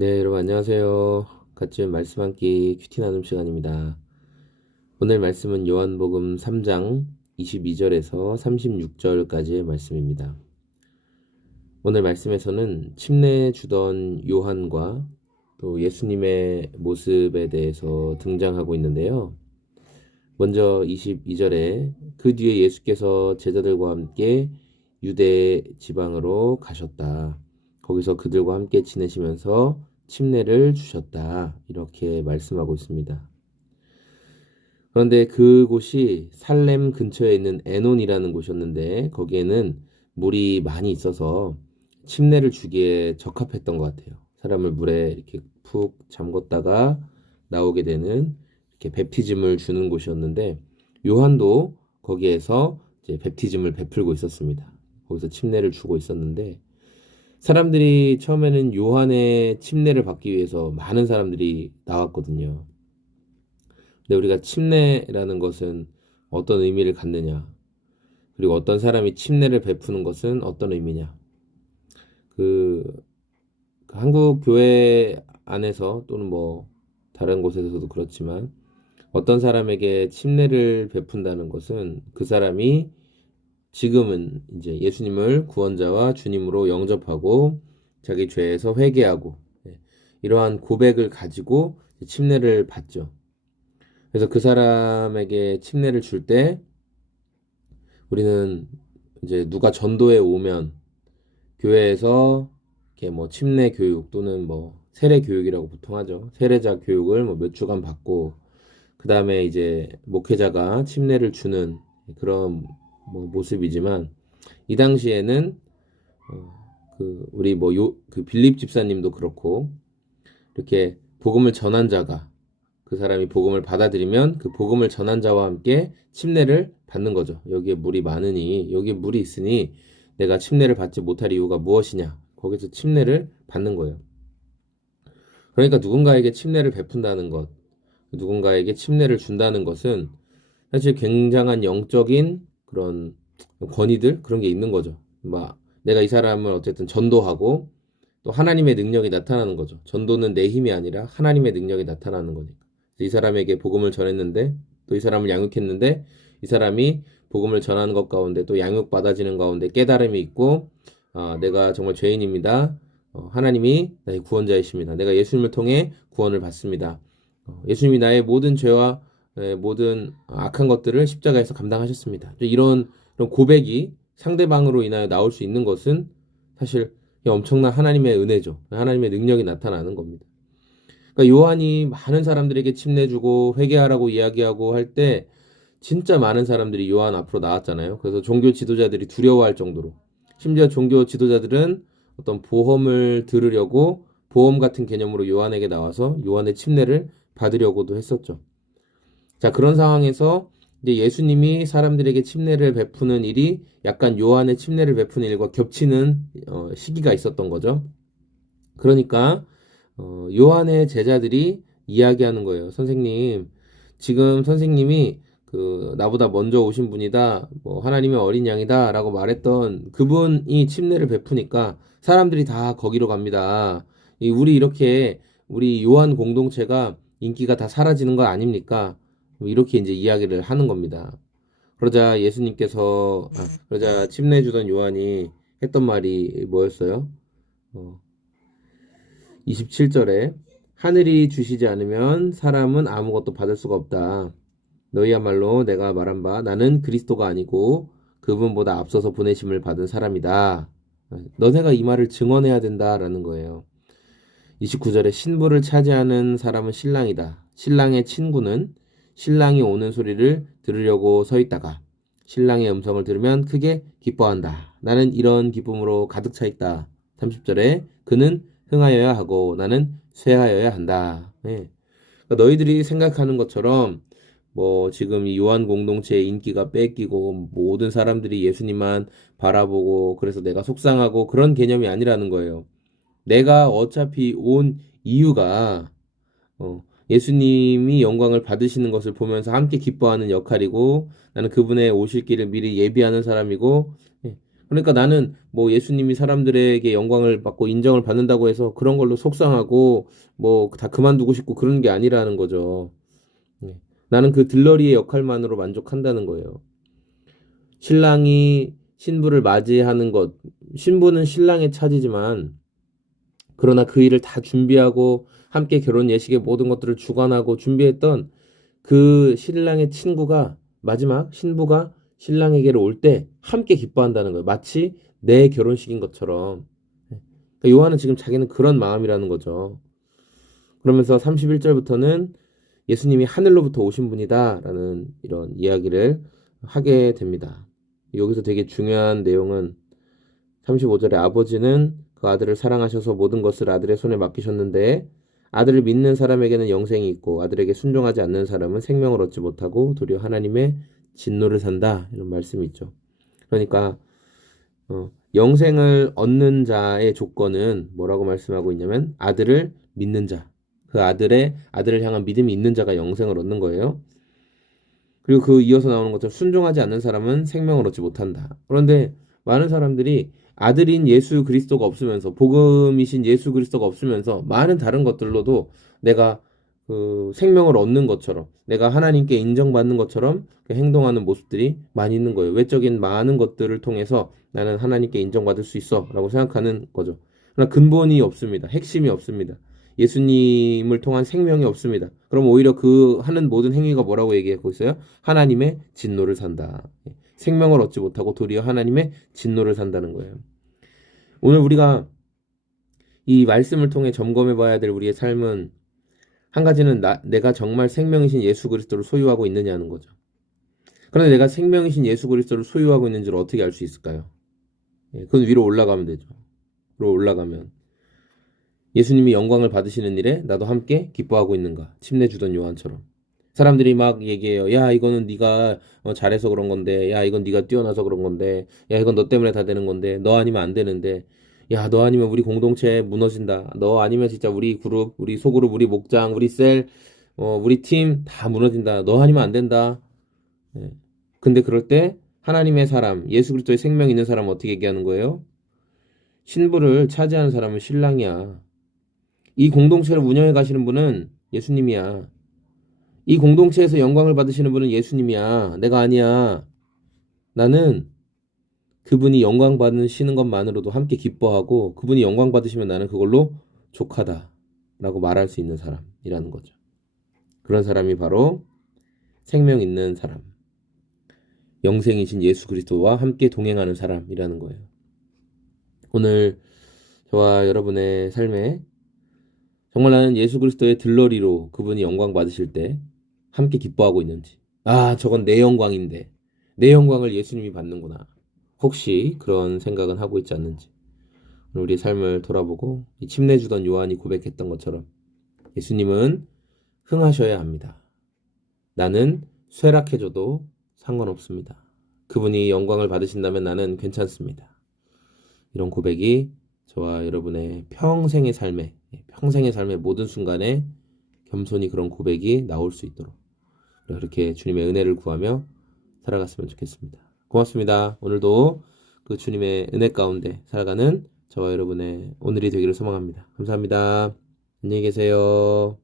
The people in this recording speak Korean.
네, 여러분 안녕하세요. 같이 말씀 한 끼 큐티 나눔 시간입니다. 오늘 말씀은 요한복음 3장 22절에서 36절까지의 말씀입니다. 오늘 말씀에서는 침례 주던 요한과 또 예수님의 모습에 대해서 등장하고 있는데요. 먼저 22절에 그 뒤에 예수께서 제자들과 함께 유대 지방으로 가셨다. 거기서 그들과 함께 지내시면서 침례를 주셨다. 이렇게 말씀하고 있습니다. 그런데 그곳이 살렘 근처에 있는 에논이라는 곳이었는데 거기에는 물이 많이 있어서 침례를 주기에 적합했던 것 같아요. 사람을 물에 이렇게 푹 잠궜다가 나오게 되는 이렇게 베프티즘을 주는 곳이었는데 요한도 거기에서 이제 베프티즘을 베풀고 있었습니다. 거기서 침례를 주고 있었는데 사람들이 처음에는 요한의 침례를 받기 위해서 많은 사람들이 나왔거든요. 근데 우리가 침례라는 것은 어떤 의미를 갖느냐, 그리고 어떤 사람이 침례를 베푸는 것은 어떤 의미냐. 그, 그 한국 교회 안에서 또는 뭐 다른 곳에서도 그렇지만 어떤 사람에게 침례를 베푼다는 것은 그 사람이 지금은 이제 예수님을 구원자와 주님으로 영접하고 자기 죄에서 회개하고 이러한 고백을 가지고 침례를 받죠. 그래서 그 사람에게 침례를 줄 때 우리는 이제 누가 전도에 오면 교회에서 이렇게 뭐 침례 교육 또는 뭐 세례 교육이라고 보통 하죠. 세례자 교육을 뭐 몇 주간 받고 그 다음에 이제 목회자가 침례를 주는 그런 뭐 모습이지만 이 당시에는 그 우리 뭐 그 빌립 집사님도 그렇고 이렇게 복음을 전한 자가 그 사람이 복음을 받아들이면 그 복음을 전한 자와 함께 침례를 받는 거죠. 여기에 물이 많으니 여기에 물이 있으니 내가 침례를 받지 못할 이유가 무엇이냐? 거기서 침례를 받는 거예요. 그러니까 누군가에게 침례를 베푼다는 것, 누군가에게 침례를 준다는 것은 사실 굉장한 영적인 그런 권위들 그런 게 있는 거죠. 막 내가 이 사람을 어쨌든 전도하고 또 하나님의 능력이 나타나는 거죠. 전도는 내 힘이 아니라 하나님의 능력이 나타나는 거니까. 이 사람에게 복음을 전했는데 또 이 사람을 양육했는데 이 사람이 복음을 전하는 것 가운데 또 양육받아지는 가운데 깨달음이 있고 내가 정말 죄인입니다. 하나님이 나의 구원자이십니다. 내가 예수님을 통해 구원을 받습니다. 예수님이 나의 모든 죄와 모든 악한 것들을 십자가에서 감당하셨습니다. 이런 고백이 상대방으로 인하여 나올 수 있는 것은 사실 엄청난 하나님의 은혜죠. 하나님의 능력이 나타나는 겁니다. 그러니까 요한이 많은 사람들에게 침례주고 회개하라고 이야기하고 할 때 진짜 많은 사람들이 요한 앞으로 나왔잖아요. 그래서 종교 지도자들이 두려워할 정도로 심지어 종교 지도자들은 어떤 보험을 들으려고 보험 같은 개념으로 요한에게 나와서 요한의 침례를 받으려고도 했었죠. 자, 그런 상황에서 이제 예수님이 사람들에게 침례를 베푸는 일이 약간 요한의 침례를 베푸는 일과 겹치는 시기가 있었던 거죠. 그러니까 요한의 제자들이 이야기하는 거예요. 선생님, 지금 선생님이 그 나보다 먼저 오신 분이다, 뭐 하나님의 어린 양이다라고 말했던 그분이 침례를 베푸니까 사람들이 다 거기로 갑니다. 우리 이렇게 우리 요한 공동체가 인기가 다 사라지는 거 아닙니까? 뭐 이렇게 이제 이야기를 하는 겁니다. 그러자 침례 주던 요한이 했던 말이 뭐였어요? 어, 27절에 하늘이 주시지 않으면 사람은 아무것도 받을 수가 없다. 너희야말로 내가 말한 바 나는 그리스도가 아니고 그분보다 앞서서 보내심을 받은 사람이다. 너네가 이 말을 증언해야 된다라는 거예요. 29절에 신부를 차지하는 사람은 신랑이다. 신랑의 친구는 신랑이 오는 소리를 들으려고 서 있다가 신랑의 음성을 들으면 크게 기뻐한다. 나는 이런 기쁨으로 가득 차 있다. 30절에 그는 흥하여야 하고 나는 쇠하여야 한다. 예. 그러니까 너희들이 생각하는 것처럼 뭐 지금 이 요한 공동체의 인기가 뺏기고 모든 사람들이 예수님만 바라보고 그래서 내가 속상하고 그런 개념이 아니라는 거예요. 내가 어차피 온 이유가 예수님이 영광을 받으시는 것을 보면서 함께 기뻐하는 역할이고 나는 그분의 오실 길을 미리 예비하는 사람이고 예. 그러니까 나는 뭐 예수님이 사람들에게 영광을 받고 인정을 받는다고 해서 그런 걸로 속상하고 뭐 다 그만두고 싶고 그런 게 아니라는 거죠. 네. 나는 그 들러리의 역할만으로 만족한다는 거예요. 신랑이 신부를 맞이하는 것, 신부는 신랑의 차지지만 그러나 그 일을 다 준비하고 함께 결혼 예식의 모든 것들을 주관하고 준비했던 그 신랑의 친구가 마지막 신부가 신랑에게로 올 때 함께 기뻐한다는 거예요. 마치 내 결혼식인 것처럼. 그러니까 요한은 지금 자기는 그런 마음이라는 거죠. 그러면서 31절부터는 예수님이 하늘로부터 오신 분이다라는 이런 이야기를 하게 됩니다. 여기서 되게 중요한 내용은 35절에 아버지는 그 아들을 사랑하셔서 모든 것을 아들의 손에 맡기셨는데 아들을 믿는 사람에게는 영생이 있고 아들에게 순종하지 않는 사람은 생명을 얻지 못하고 도리어 하나님의 진노를 산다 이런 말씀이 있죠. 그러니까 영생을 얻는 자의 조건은 뭐라고 말씀하고 있냐면 아들을 믿는 자, 그 아들을 향한 믿음이 있는 자가 영생을 얻는 거예요. 그리고 그 이어서 나오는 것처럼 순종하지 않는 사람은 생명을 얻지 못한다. 그런데 많은 사람들이 아들인 예수 그리스도가 없으면서 복음이신 예수 그리스도가 없으면서 많은 다른 것들로도 내가 그 생명을 얻는 것처럼 내가 하나님께 인정받는 것처럼 행동하는 모습들이 많이 있는 거예요. 외적인 많은 것들을 통해서 나는 하나님께 인정받을 수 있어라고 생각하는 거죠. 그러나 근본이 없습니다. 핵심이 없습니다. 예수님을 통한 생명이 없습니다. 그럼 오히려 그 하는 모든 행위가 뭐라고 얘기하고 있어요? 하나님의 진노를 산다. 생명을 얻지 못하고 도리어 하나님의 진노를 산다는 거예요. 오늘 우리가 이 말씀을 통해 점검해 봐야 될 우리의 삶은 한 가지는 내가 정말 생명이신 예수 그리스도를 소유하고 있느냐는 거죠. 그런데 내가 생명이신 예수 그리스도를 소유하고 있는지를 어떻게 알 수 있을까요? 그건 위로 올라가면 되죠. 위로 올라가면 예수님이 영광을 받으시는 일에 나도 함께 기뻐하고 있는가? 침례주던 요한처럼. 사람들이 막 얘기해요. 야, 이거는 네가 잘해서 그런 건데. 야, 이건 네가 뛰어나서 그런 건데. 야, 이건 너 때문에 다 되는 건데. 너 아니면 안 되는데. 야, 너 아니면 우리 공동체 무너진다. 너 아니면 진짜 우리 그룹, 우리 소그룹, 우리 목장, 우리 셀, 우리 팀 다 무너진다. 너 아니면 안 된다. 예. 근데 그럴 때 하나님의 사람, 예수 그리스도의 생명 있는 사람은 어떻게 얘기하는 거예요? 신부를 차지하는 사람은 신랑이야. 이 공동체를 운영해 가시는 분은 예수님이야. 이 공동체에서 영광을 받으시는 분은 예수님이야. 내가 아니야. 나는 그분이 영광 받으시는 것만으로도 함께 기뻐하고 그분이 영광 받으시면 나는 그걸로 족하다. 라고 말할 수 있는 사람이라는 거죠. 그런 사람이 바로 생명 있는 사람. 영생이신 예수 그리스도와 함께 동행하는 사람이라는 거예요. 오늘 저와 여러분의 삶에 정말 나는 예수 그리스도의 들러리로 그분이 영광 받으실 때 함께 기뻐하고 있는지. 아, 저건 내 영광인데. 내 영광을 예수님이 받는구나. 혹시 그런 생각은 하고 있지 않는지. 우리의 삶을 돌아보고 이 침례주던 요한이 고백했던 것처럼 예수님은 흥하셔야 합니다. 나는 쇠락해져도 상관없습니다. 그분이 영광을 받으신다면 나는 괜찮습니다. 이런 고백이 저와 여러분의 평생의 삶의 모든 순간에 겸손히 그런 고백이 나올 수 있도록 그렇게 주님의 은혜를 구하며 살아갔으면 좋겠습니다. 고맙습니다. 오늘도 그 주님의 은혜 가운데 살아가는 저와 여러분의 오늘이 되기를 소망합니다. 감사합니다. 안녕히 계세요.